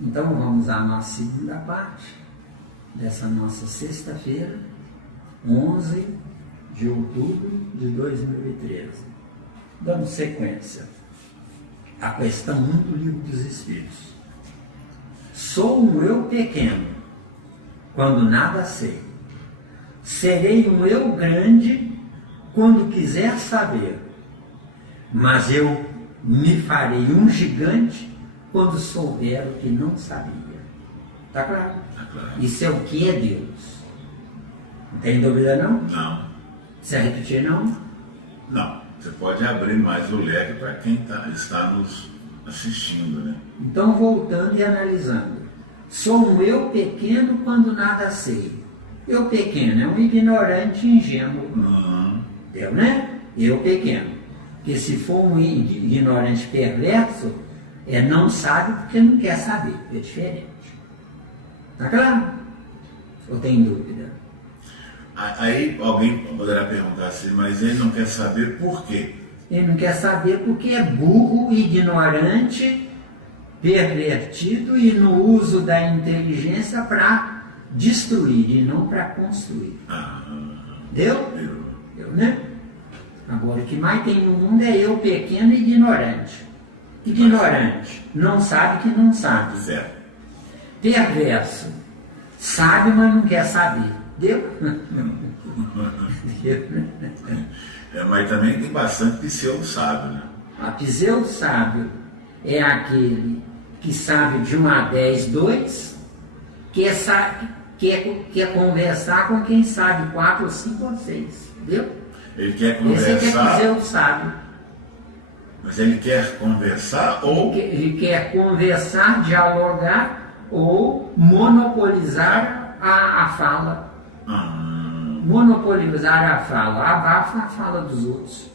Então vamos à nossa segunda parte dessa nossa sexta-feira, 11 de outubro de 2013. Dando sequência à questão 1 do Livro dos Espíritos. Sou um eu pequeno, quando nada sei. Serei um eu grande, quando quiser saber. Mas eu me farei um gigante, quando souber o que não sabia. Está claro? Tá claro. Isso é o que é Deus. Não tem dúvida não? Não. Você repetir não? Não. Você pode abrir mais o leque para quem está nos assistindo, né? Então, voltando e analisando. Sou um eu pequeno quando nada sei. Eu pequeno é um ignorante ingênuo. Entendeu, né? Eu pequeno. Porque se for um ignorante perverso, não sabe porque não quer saber. É diferente. Tá claro? Ou tem dúvida? Aí alguém poderá perguntar assim, mas ele não quer saber por quê? Ele não quer saber porque é burro, ignorante, pervertido e no uso da inteligência para destruir e não para construir. Deu? Deu, né? Agora, o que mais tem no mundo é eu pequeno e ignorante. Ignorante, não sabe que não sabe. Certo. Perverso, sabe, mas não quer saber. Deu? Mas também tem bastante pseudo-sábio, né? A pseudo-sábio é aquele que sabe de 1 a 10, 2, quer conversar com quem sabe 4 ou 5 ou 6. Entendeu? Ele quer Esse é que é conversar, pseudo-sábio. mas ele quer conversar ou... Ele quer conversar, dialogar ou monopolizar a fala. Monopolizar a fala, abafa a fala dos outros.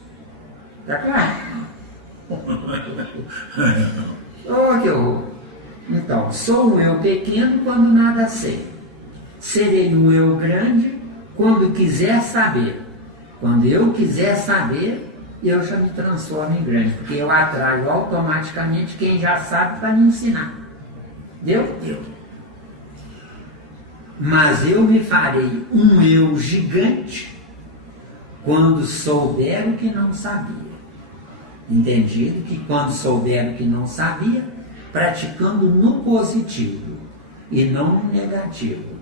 Tá claro? Oh, que horror. Então, sou um eu pequeno quando nada sei. Serei um eu grande quando quiser saber. Quando eu quiser saber, eu já me transformo em grande, porque eu atraio automaticamente quem já sabe para me ensinar. Deu? Deu. Mas eu me farei um eu gigante quando souber o que não sabia. Entendido que quando souber o que não sabia, praticando no positivo e não no negativo.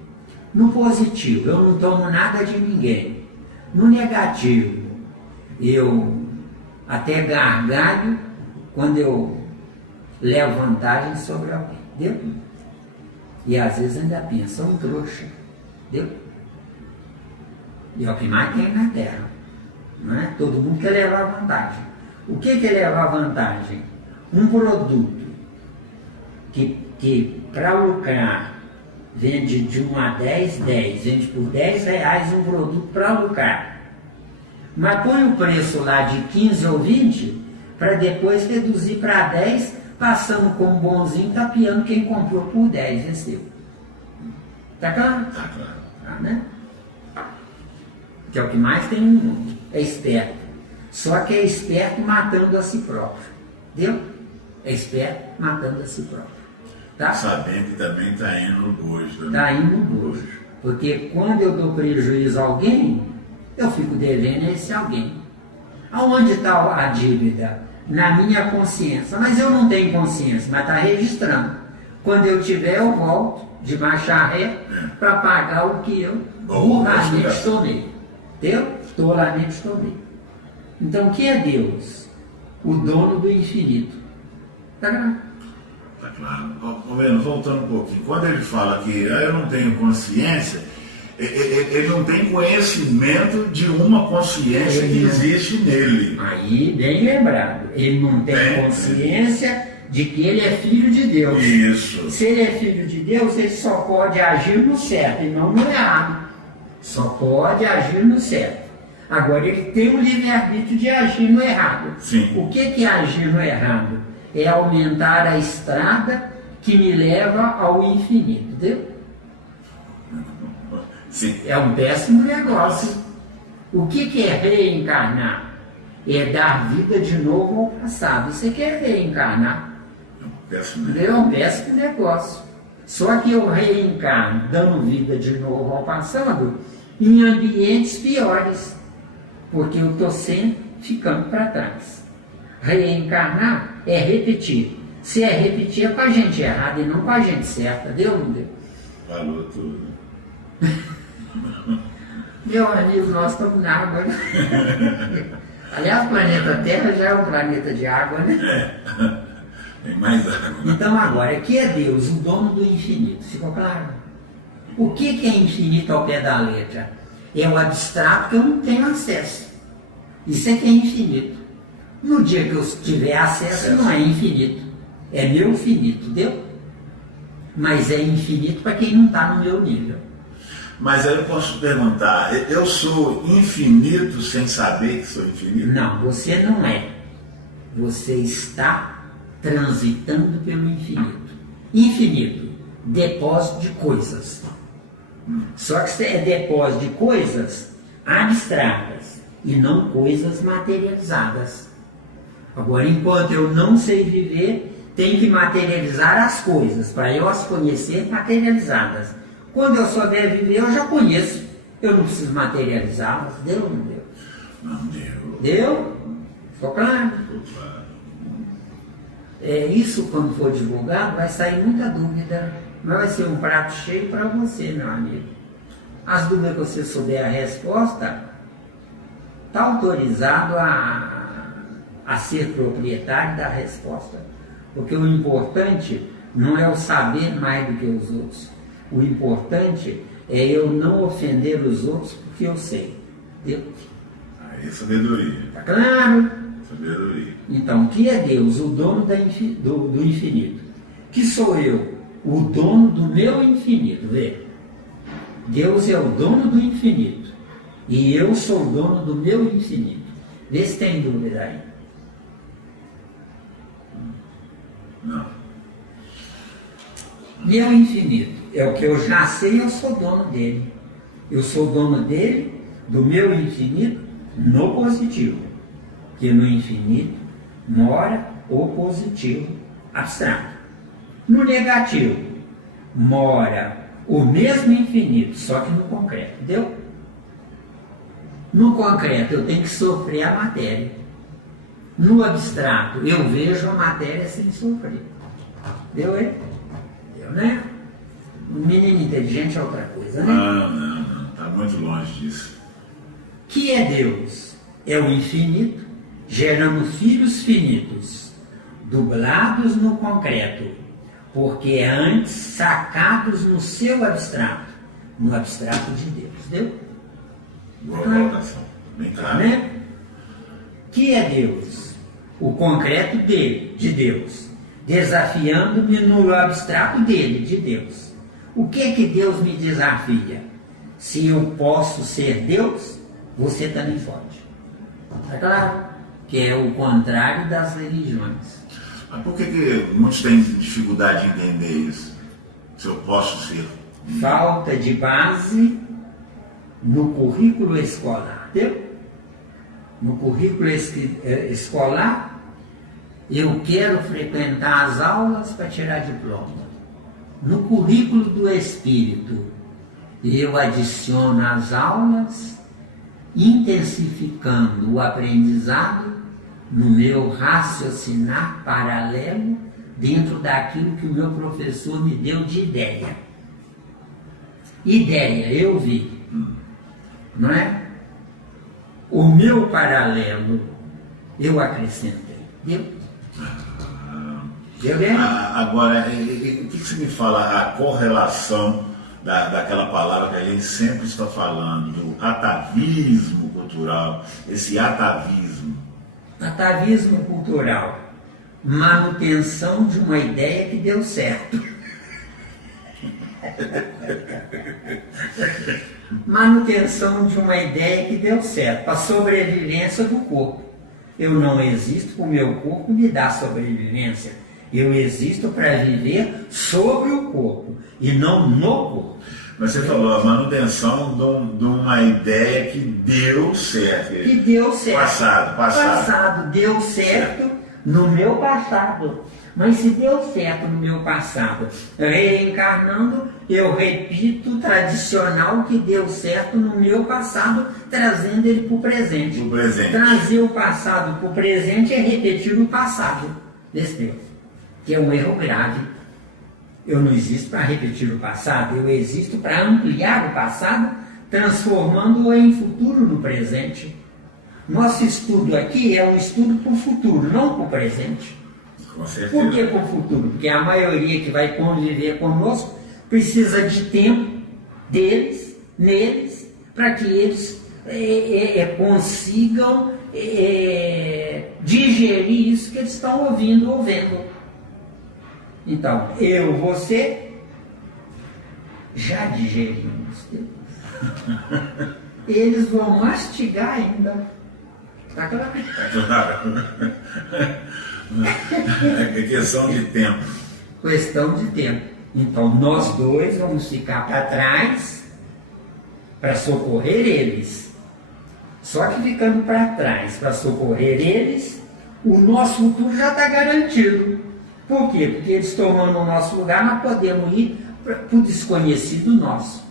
No positivo, eu não tomo nada de ninguém. No negativo, eu até gargalho quando eu levo vantagem sobre alguém. Deu? E às vezes ainda pensa, um trouxa. Deu? E é o que mais tem na Terra. Não é? Todo mundo quer levar vantagem. O que é levar vantagem? Um produto que para lucrar vende de 1 a 10, 10. Vende por 10 reais um produto para lucrar. Mas põe o preço lá de 15 ou 20 para depois reduzir para 10, passando como bonzinho, tapeando quem comprou por 10, venceu. Tá claro? Tá claro. Tá, né? Que é o que mais tem no mundo. É esperto. Só que é esperto matando a si próprio. Deu? É esperto matando a si próprio. Tá? Sabendo que também está indo no bojo. Está indo no bojo. Porque quando eu dou prejuízo a alguém, eu fico devendo a esse alguém. Aonde está a dívida? Na minha consciência. Mas eu não tenho consciência, mas está registrando. Quando eu tiver, eu volto de marcha ré para pagar o que eu burramente tomei. Eu tolamente tomei. Então, o que é Deus? O dono do infinito. Tá claro? Tá claro. Voltando um pouquinho. Quando ele fala que eu não tenho consciência, ele não tem conhecimento de uma consciência que existe nele. Aí, bem lembrado, ele não tem consciência de que ele é filho de Deus. Isso. Se ele é filho de Deus, ele só pode agir no certo e não no errado. Só pode agir no certo. Agora, ele tem o livre-arbítrio de agir no errado. Sim. O que é agir no errado? É aumentar a estrada que me leva ao infinito. Entendeu? Sim. É um péssimo negócio. O que é reencarnar? É dar vida de novo ao passado. Você quer reencarnar? péssimo. É um péssimo negócio. Só que eu reencarno dando vida de novo ao passado em ambientes piores, porque eu estou sempre ficando para trás. Reencarnar é repetir. Se é repetir, é com a gente errada e não com a gente certa. Deu ou não deu? Falou tudo. Meu amigo, nós estamos na água, né? Aliás, o planeta Terra já é um planeta de água, né? Tem mais água. Então agora, que é Deus, o dono do infinito? Ficou claro? O que é infinito ao pé da letra? É o abstrato que eu não tenho acesso. Isso é que é infinito. No dia que eu tiver acesso, não é infinito. É meu finito, deu? Mas é infinito para quem não está no meu nível. Mas aí eu posso perguntar, eu sou infinito sem saber que sou infinito? Não, você não é. Você está transitando pelo infinito. Infinito, depósito de coisas. Só que é depósito de coisas abstratas e não coisas materializadas. Agora, enquanto eu não sei viver, tem que materializar as coisas, para eu as conhecer materializadas. Quando eu souber viver, eu já conheço. Eu não preciso materializá-las. Deu ou não deu? Não deu. Deu? Ficou claro? Ficou claro. Isso, quando for divulgado, vai sair muita dúvida. Mas vai ser um prato cheio para você, meu amigo. As dúvidas que você souber a resposta, está autorizado a ser proprietário da resposta. Porque o importante não é o saber mais do que os outros. O importante é eu não ofender os outros porque eu sei. Deus. Aí é sabedoria. Está claro? Sabedoria. Então, que é Deus, o dono do infinito? Que sou eu, o dono do meu infinito. Vê? Deus é o dono do infinito. E eu sou o dono do meu infinito. Vê se tem dúvida aí. Não. Meu infinito é o que eu já sei, eu sou dono dele. Eu sou dono dele, do meu infinito, no positivo. Porque no infinito mora o positivo abstrato. No negativo mora o mesmo infinito, só que no concreto. Entendeu? No concreto eu tenho que sofrer a matéria. No abstrato eu vejo a matéria sem sofrer. Deu aí? Deu, né? Um menino inteligente é outra coisa, né? Não. Está muito longe disso. Que é Deus? É o infinito, gerando filhos finitos, dublados no concreto, porque é antes sacados no seu abstrato, no abstrato de Deus. Deu? Boa colocação. Bem claro. Né? Que é Deus? O concreto dele, de Deus, desafiando-me no abstrato dele, de Deus. O que é que Deus me desafia? Se eu posso ser Deus, você também pode. Está claro? Que é o contrário das religiões. Mas por que muitos têm dificuldade em entender isso? Se eu posso ser? Falta de base no currículo escolar. Entendeu? No currículo escolar, eu quero frequentar as aulas para tirar diploma. No currículo do espírito, eu adiciono as aulas, intensificando o aprendizado no meu raciocinar paralelo dentro daquilo que o meu professor me deu de ideia. Ideia, eu vi, não é? O meu paralelo, eu acrescentei. Deu? Deu bem? Agora, o que você me fala a correlação daquela palavra que a gente sempre está falando, do atavismo cultural, esse atavismo? Atavismo cultural, manutenção de uma ideia que deu certo. Manutenção de uma ideia que deu certo, a sobrevivência do corpo. Eu não existo para o meu corpo me dar sobrevivência. Eu existo para viver sobre o corpo e não no corpo. Mas você falou a manutenção de uma ideia que deu certo. Que deu certo. Passado. Deu certo, no meu passado. Mas se deu certo no meu passado, reencarnando, eu repito o tradicional que deu certo no meu passado, trazendo ele para o presente. Trazer o passado para o presente é repetir o passado. Besteira. Que é um erro grave. Eu não existo para repetir o passado, eu existo para ampliar o passado, transformando-o em futuro no presente. Nosso estudo aqui é um estudo para o futuro, não para o presente. Com certeza. Por que para o futuro? Porque a maioria que vai conviver conosco precisa de tempo deles, neles, para que eles consigam digerir isso que eles estão ouvindo ou vendo. Então, eu, você, já digerimos. Eles vão mastigar ainda. Está claro? É questão de tempo. Questão de tempo. Então, nós dois vamos ficar para trás para socorrer eles. Só que ficando para trás para socorrer eles, o nosso futuro já está garantido. Por quê? Porque eles tomando o nosso lugar, nós podemos ir para o desconhecido nosso,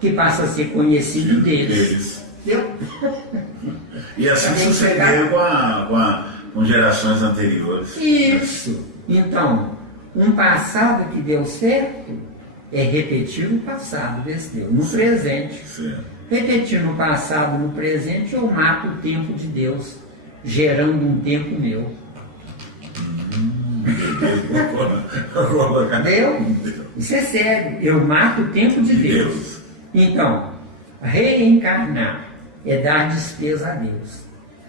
que passa a ser conhecido deles. Entendeu? E assim sucedeu com gerações anteriores. Isso. Então, um passado que deu certo é repetir o passado desse Deus, no presente. Certo. Repetindo o passado no presente, eu mato o tempo de Deus, gerando um tempo meu. Entendeu? Isso é sério. Eu mato o tempo de Deus. Então, reencarnar é dar despesa a Deus.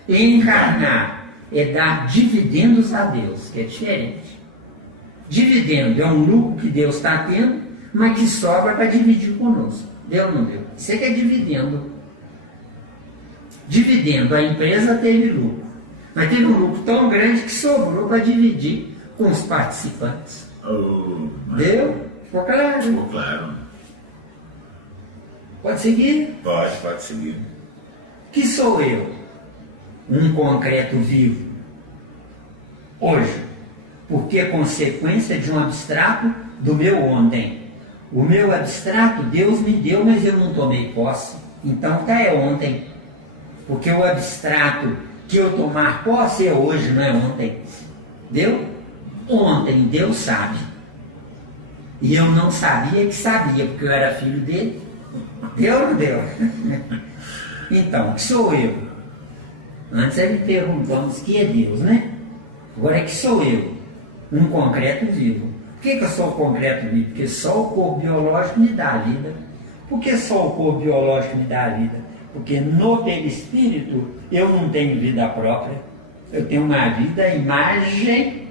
Encarnar é dar dividendos a Deus, que é diferente. Dividendo é um lucro que Deus está tendo, mas que sobra para dividir conosco. Deu ou não deu? Isso é que é dividendo. Dividendo, a empresa teve lucro, mas teve um lucro tão grande que sobrou para dividir com os participantes. Deu? Ficou claro? Ficou claro. Pode seguir? Pode seguir. Que sou eu? Um concreto vivo. Hoje. Porque é consequência de um abstrato do meu ontem. O meu abstrato Deus me deu, mas eu não tomei posse. Então tá, é ontem. Porque o abstrato que eu tomar posse é hoje, não é ontem. Deu? Ontem Deus sabe. E eu não sabia que sabia, porque eu era filho dele. Deu ou não deu? Então, que sou eu? Antes ele perguntamos que é Deus, né? Agora que sou eu? Um concreto vivo. Por que eu sou concreto vivo? Porque só o corpo biológico me dá a vida. Por que só o corpo biológico me dá a vida? Porque no perispírito eu não tenho vida própria. Eu tenho uma vida à imagem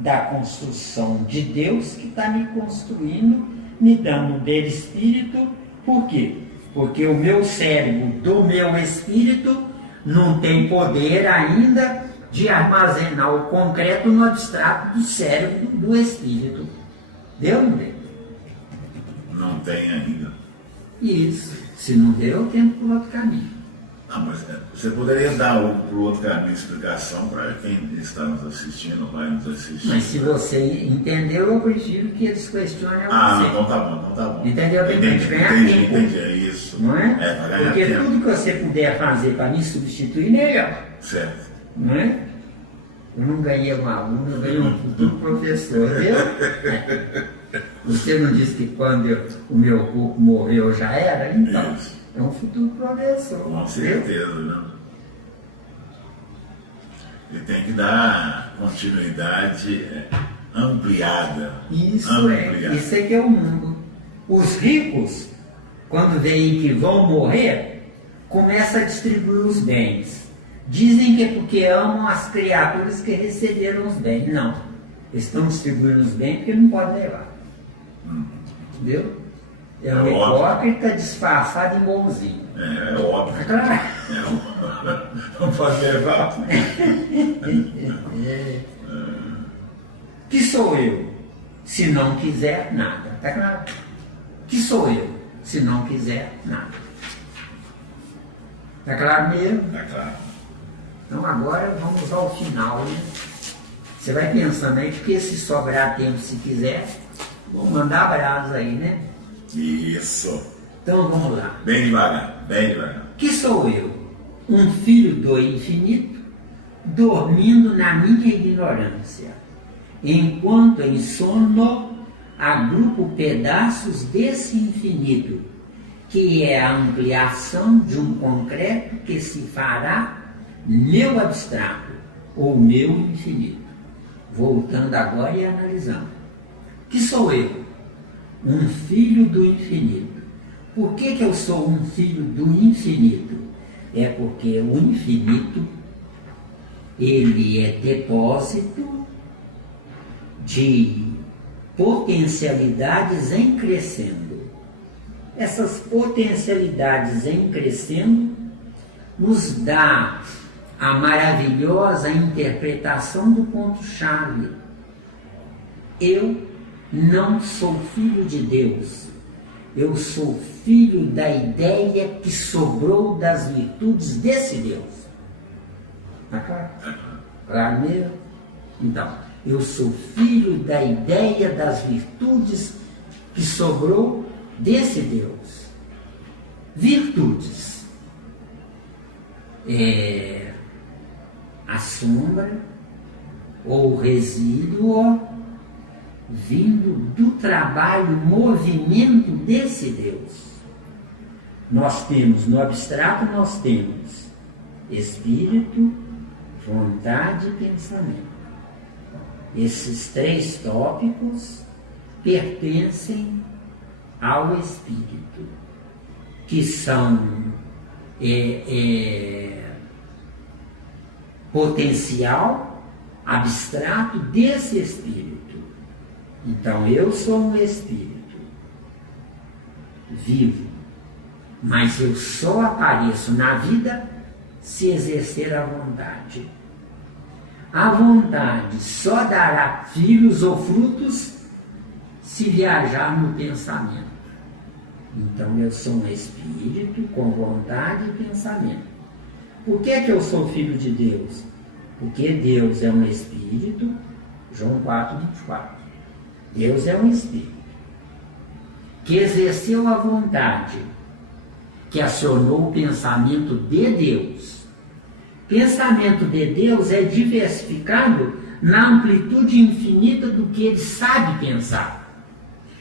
da construção de Deus que está me construindo, me dando um perispírito. Por quê? Porque o meu cérebro do meu espírito não tem poder ainda de armazenar o concreto no abstrato do cérebro do espírito. Deu ou não deu? Não tem ainda. Isso. Se não deu, eu tento por outro caminho. Não, mas você poderia dar por outro caminho explicação para quem está nos assistindo, vai nos assistir. Mas se você entendeu, eu prefiro que eles questionem a você. Então tá bom. Entendeu? Entendi, é isso. Não é? Para ganhar Porque tempo. tudo que você puder fazer para me substituir, melhor. Certo. Não é? Eu não ganhei um aluno, eu ganhei um futuro professor, viu? Você não disse que quando o meu corpo morreu já era? Então, isso. É um futuro professor. Com certeza, né? Ele tem que dar continuidade ampliada. Isso ampliada. Isso é que é o mundo. Os ricos, quando veem que vão morrer, começam a distribuir os bens. Dizem que é porque amam as criaturas que receberam os bens. Não. Eles estão distribuindo os bens porque não podem levar. Entendeu? É um hipócrita disfarçado em bonzinho. É óbvio. Claro. Não pode levar. Que sou eu? Se não quiser nada. Tá claro? Que sou eu? Se não quiser nada. Tá claro mesmo? Tá claro. Então agora vamos ao final, né? Você vai pensando aí, porque se sobrar tempo, se quiser, vamos mandar brasa aí, né? Isso. Então vamos lá. Bem devagar, bem devagar. Que sou eu? Um filho do infinito, dormindo na minha ignorância, enquanto em sono agrupo pedaços desse infinito, que é a ampliação de um concreto que se fará meu abstrato, ou meu infinito. Voltando agora e analisando. Que sou eu? Um filho do infinito. Por que eu sou um filho do infinito? É porque o infinito, ele é depósito de potencialidades em crescendo. Essas potencialidades em crescendo nos dá a maravilhosa interpretação do ponto-chave. Eu não sou filho de Deus. Eu sou filho da ideia que sobrou das virtudes desse Deus. Está claro? Claro mesmo? Então, eu sou filho da ideia das virtudes que sobrou desse Deus. Virtudes. A sombra ou resíduo vindo do trabalho, movimento desse Deus. Nós temos, no abstrato, nós temos espírito, vontade e pensamento. Esses três tópicos pertencem ao espírito, que são potencial abstrato desse espírito. Então, eu sou um espírito vivo, mas eu só apareço na vida se exercer a vontade. A vontade só dará filhos ou frutos se viajar no pensamento. Então, eu sou um espírito com vontade e pensamento. Por que eu sou filho de Deus? Porque Deus é um espírito, João 4:24. Deus é um espírito que exerceu a vontade, que acionou o pensamento de Deus. Pensamento de Deus é diversificado na amplitude infinita do que ele sabe pensar.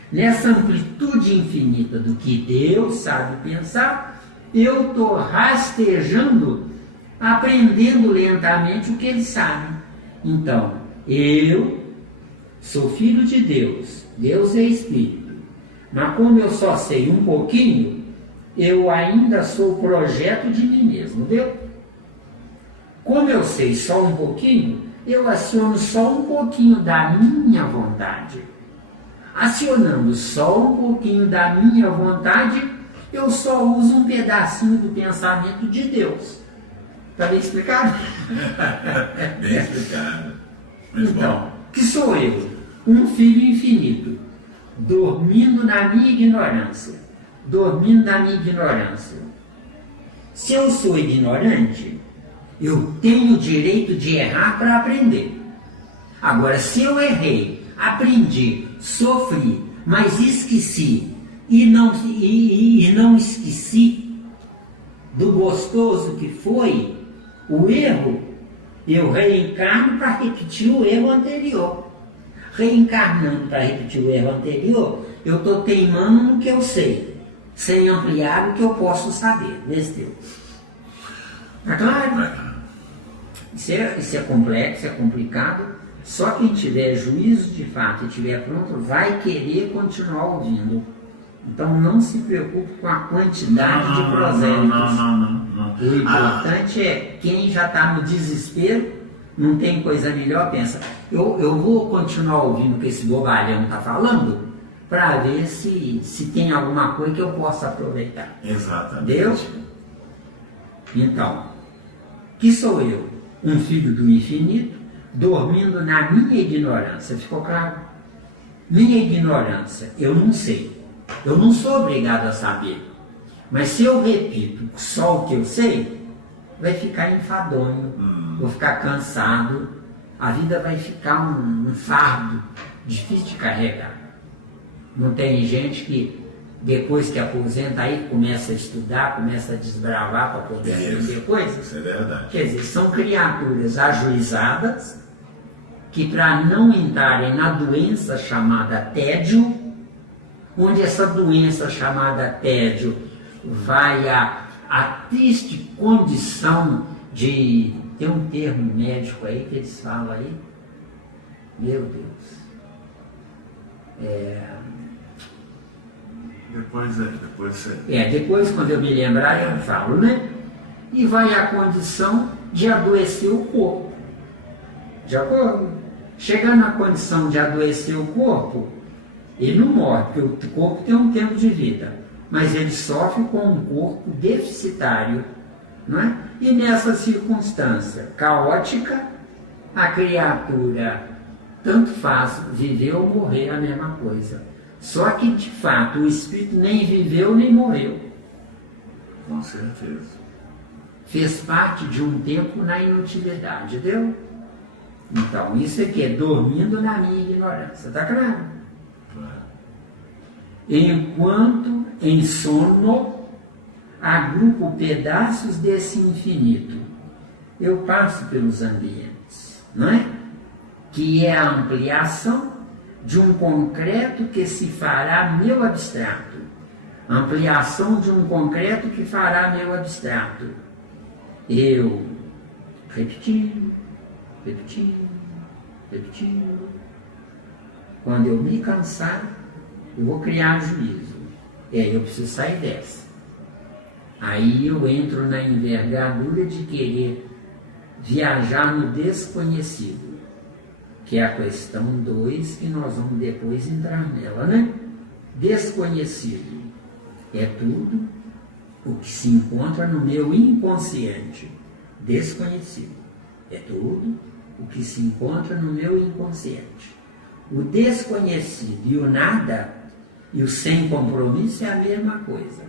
Nessa amplitude infinita do que Deus sabe pensar, eu estou rastejando, aprendendo lentamente o que ele sabe. Então, eu sou filho de Deus, Deus é Espírito, mas como eu só sei um pouquinho, eu ainda sou projeto de mim mesmo, viu? Como eu sei só um pouquinho, eu aciono só um pouquinho da minha vontade. Acionando só um pouquinho da minha vontade, eu só uso um pedacinho do pensamento de Deus. Está bem explicado? Bem explicado. Então, que sou eu? Um filho infinito, dormindo na minha ignorância. Dormindo na minha ignorância. Se eu sou ignorante, eu tenho o direito de errar para aprender. Agora, se eu errei, aprendi, sofri, mas esqueci, e não esqueci do gostoso que foi o erro, eu reencarno para repetir o erro anterior. Reencarnando para repetir o erro anterior, eu estou teimando no que eu sei, sem ampliar o que eu posso saber. Nesse tempo. Está claro? Isso é complexo, é complicado. Só quem tiver juízo de fato e estiver pronto vai querer continuar ouvindo. Então não se preocupe com a quantidade de prosélitos. Não. O importante é quem já está no desespero, não tem coisa melhor, pensa, eu vou continuar ouvindo o que esse bobalhão está falando para ver se tem alguma coisa que eu possa aproveitar. Exatamente. Deus? Então, que sou eu? Um filho do infinito, dormindo na minha ignorância. Ficou claro? Minha ignorância, eu não sei. Eu não sou obrigado a saber. Mas se eu repito só o que eu sei, vai ficar enfadonho. Vou ficar cansado, a vida vai ficar um fardo difícil de carregar. Não tem gente que depois que aposenta aí começa a estudar, começa a desbravar para poder aprender coisas? Isso é verdade. Quer dizer, são criaturas ajuizadas que, para não entrarem na doença chamada tédio, onde essa doença chamada tédio vai a triste condição de... Tem um termo médico aí que eles falam aí, meu Deus, depois quando eu me lembrar eu falo, né? E vai à condição de adoecer o corpo, de acordo? Chegando na condição de adoecer o corpo, ele não morre, porque o corpo tem um tempo de vida, mas ele sofre com um corpo deficitário, não é? E nessa circunstância caótica, a criatura tanto faz viver ou morrer a mesma coisa. Só que, de fato, o espírito nem viveu nem morreu. Com certeza. Fez parte de um tempo na inutilidade, entendeu? Então, isso aqui é dormindo na minha ignorância, está claro? Enquanto em sono agrupo pedaços desse infinito, eu passo pelos ambientes, não é? Que é a ampliação de um concreto que se fará meu abstrato. Ampliação de um concreto que fará meu abstrato. Eu, repetindo. Quando eu me cansar, eu vou criar juízo. Eu preciso sair dessa. Aí eu entro na envergadura de querer viajar no desconhecido, que é a questão 2, que nós vamos depois entrar nela, né? Desconhecido é tudo o que se encontra no meu inconsciente. Desconhecido é tudo o que se encontra no meu inconsciente. O desconhecido e o nada e o sem compromisso é a mesma coisa.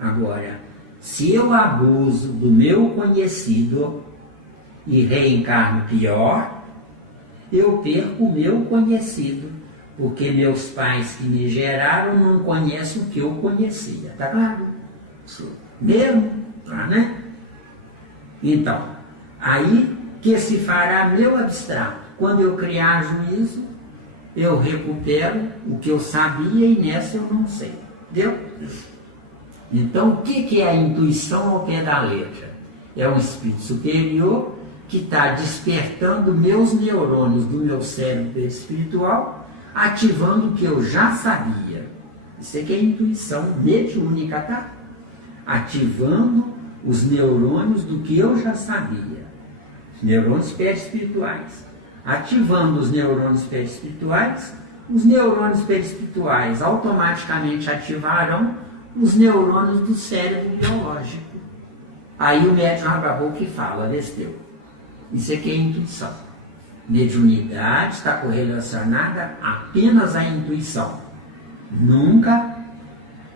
Agora, se eu abuso do meu conhecido e reencarno pior, eu perco o meu conhecido, porque meus pais que me geraram não conhecem o que eu conhecia, tá claro? Mesmo, tá, né? Então, aí que se fará meu abstrato. Quando eu criar juízo, eu recupero o que eu sabia e nessa eu não sei, entendeu? Então, o que é a intuição ao pé da letra? É um espírito superior que está despertando meus neurônios do meu cérebro espiritual, ativando o que eu já sabia. Isso aqui é intuição mediúnica, tá? Ativando os neurônios do que eu já sabia. Os neurônios perispirituais. Ativando os neurônios perispirituais, os neurônios perispirituais automaticamente ativarão os neurônios do cérebro biológico. Aí o médium abre a boca e fala, Lesteu, isso aqui é intuição. Mediunidade está correlacionada apenas à intuição, nunca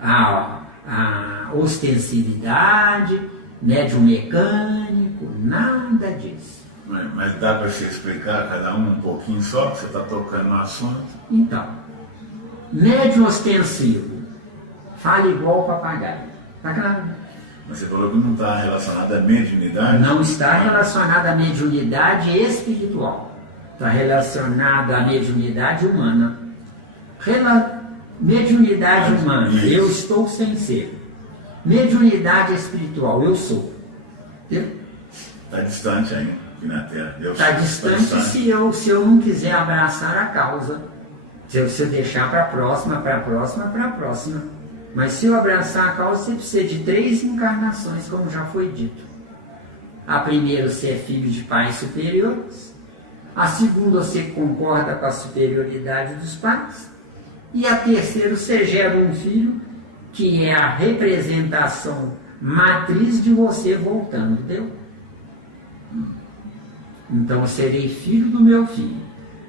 à ostensividade, médium mecânico, nada disso. Mas dá para você explicar cada um pouquinho só, que você está tocando no assunto? Então, médium ostensivo, fala igual o papagaio. Está claro? Mas você falou que não está relacionado à mediunidade? Não está relacionado à mediunidade espiritual. Está relacionado à mediunidade humana. Mediunidade humana, eu estou sem ser. Mediunidade espiritual, eu sou. Está distante ainda, aqui na Terra. Está distante se eu não quiser abraçar a causa. Se eu deixar para a próxima. Mas se eu abraçar a causa, você precisa de 3 encarnações, como já foi dito. A primeira, você é filho de pais superiores. A segunda, você concorda com a superioridade dos pais. E a terceira, você gera um filho que é a representação matriz de você voltando, entendeu? Então, eu serei filho do meu filho.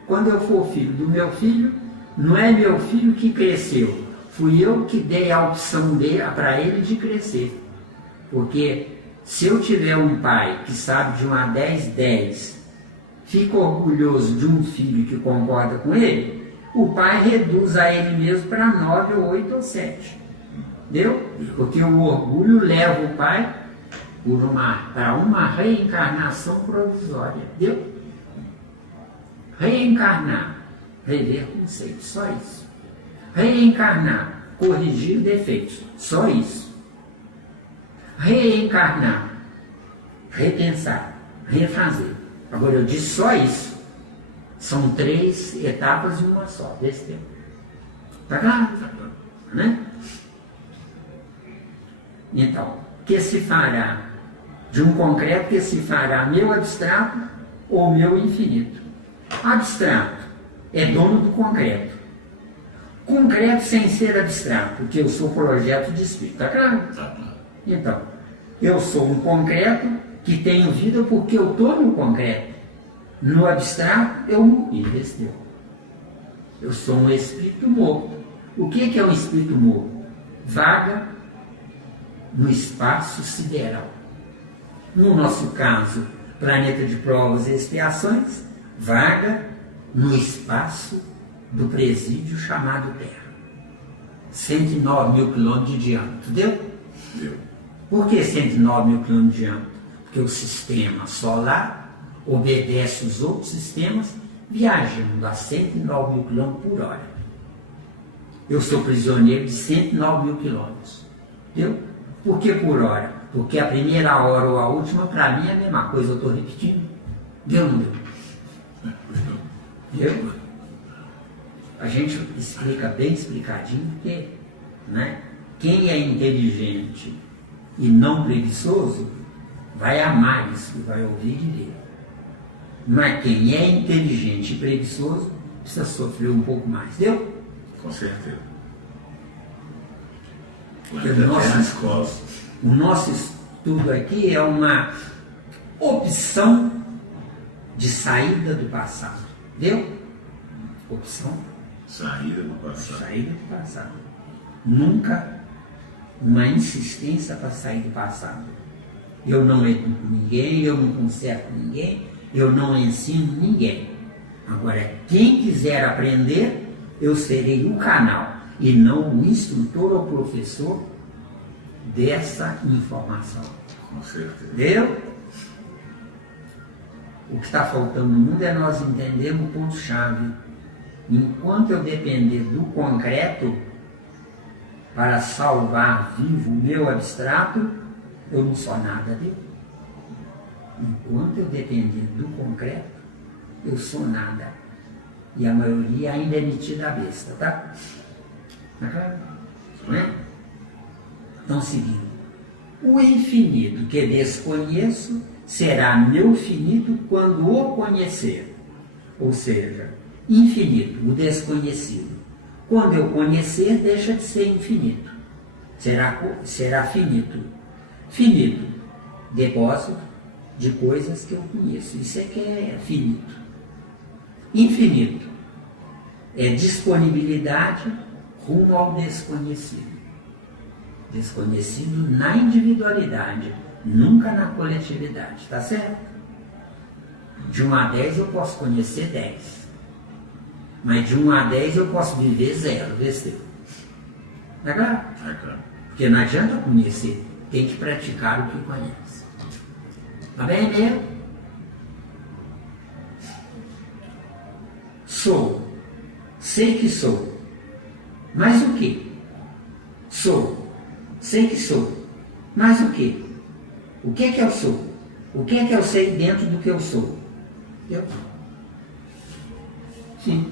Quando eu for filho do meu filho, não é meu filho que cresceu. Fui eu que dei a opção para ele de crescer. Porque se eu tiver um pai que sabe de 1 a 10, 10, fica orgulhoso de um filho que concorda com ele, o pai reduz a ele mesmo para 9, ou 8 ou 7. Entendeu? Porque o orgulho leva o pai para uma reencarnação provisória. Entendeu? Reencarnar, rever conceitos, só isso. Reencarnar, corrigir defeitos, só isso. Reencarnar, repensar, refazer. Agora eu disse só isso. São 3 etapas de uma só, desse tempo. Tá claro? Né? Então, que se fará de um concreto, que se fará meu abstrato ou meu infinito? Abstrato é dono do concreto. Concreto sem ser abstrato, porque eu sou projeto de espírito, tá claro? Então, eu sou um concreto que tenho vida porque eu estou no concreto. No abstrato, eu morri, desse tempo. Eu sou um espírito morto. O que é um espírito morto? Vaga no espaço sideral. No nosso caso, planeta de provas e expiações, vaga no espaço do presídio chamado Terra. 109 mil quilômetros de diâmetro, deu? Por que 109 mil quilômetros de diâmetro? Porque o sistema solar obedece os outros sistemas viajando a 109 mil quilômetros por hora. Eu sou prisioneiro de 109 mil quilômetros. Entendeu? Por que por hora? Porque a primeira hora ou a última, para mim, é a mesma coisa, eu estou repetindo. Deu ou não deu? Deu? A gente explica bem explicadinho, porque, né, quem é inteligente e não preguiçoso vai amar isso, vai ouvir e ler. Mas quem é inteligente e preguiçoso precisa sofrer um pouco mais, deu? Com certeza. O nosso estudo aqui é uma opção de saída do passado. Deu? Opção. Saída do passado. Saída do passado. Nunca uma insistência para sair do passado. Eu não educo ninguém, eu não conserto ninguém, eu não ensino ninguém. Agora, quem quiser aprender, eu serei o canal e não o instrutor ou professor dessa informação. Com certeza. Entendeu? O que está faltando no mundo é nós entendermos o ponto-chave. Enquanto eu depender do concreto para salvar vivo o meu abstrato, eu não sou nada, viu? Enquanto eu depender do concreto, eu sou nada. E a maioria ainda é metida a besta, tá? Tá claro? Né? Então, seguindo. O infinito que desconheço será meu finito quando o conhecer. Ou seja, infinito, o desconhecido. Quando eu conhecer, deixa de ser infinito. Será finito. Finito, depósito de coisas que eu conheço. Isso é que é finito. Infinito é disponibilidade rumo ao desconhecido. Desconhecido na individualidade, nunca na coletividade, tá certo? De 1 a 10 eu posso conhecer 10. Mas de 1 a 10 eu posso viver 0, besteira. Tá claro? É claro. Porque não adianta conhecer, tem que praticar o que conhece. Tá bem mesmo? Sou. Sei que sou. Mas o que? Sou. Sei que sou. Mas o que? O que é que eu sou? O que é que eu sei dentro do que eu sou? Eu? Sim.